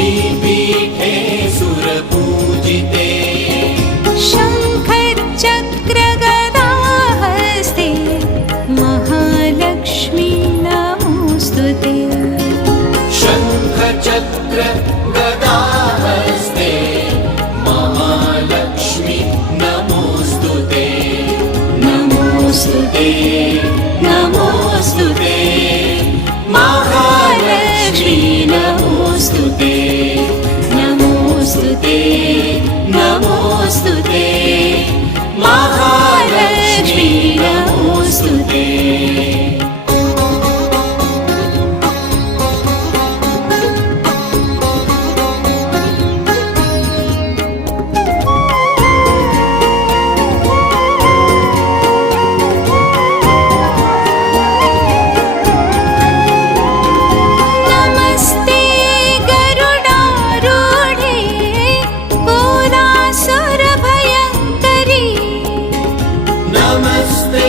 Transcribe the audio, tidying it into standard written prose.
श्रीपीठे सुरपूजिते शङ्खचक्रगदाहस्ते Mahalakshmi नमोऽस्तुते। शङ्खचक्र गदाहस्ते Mahalakshmi नमोऽस्तुते नमोऽस्तुते नमोऽस्तुते Mahalakshmi नमोऽस्तुते नमोऽस्तुते नमोऽस्तुते Mahalakshmi नमोऽस्तुते। Namaste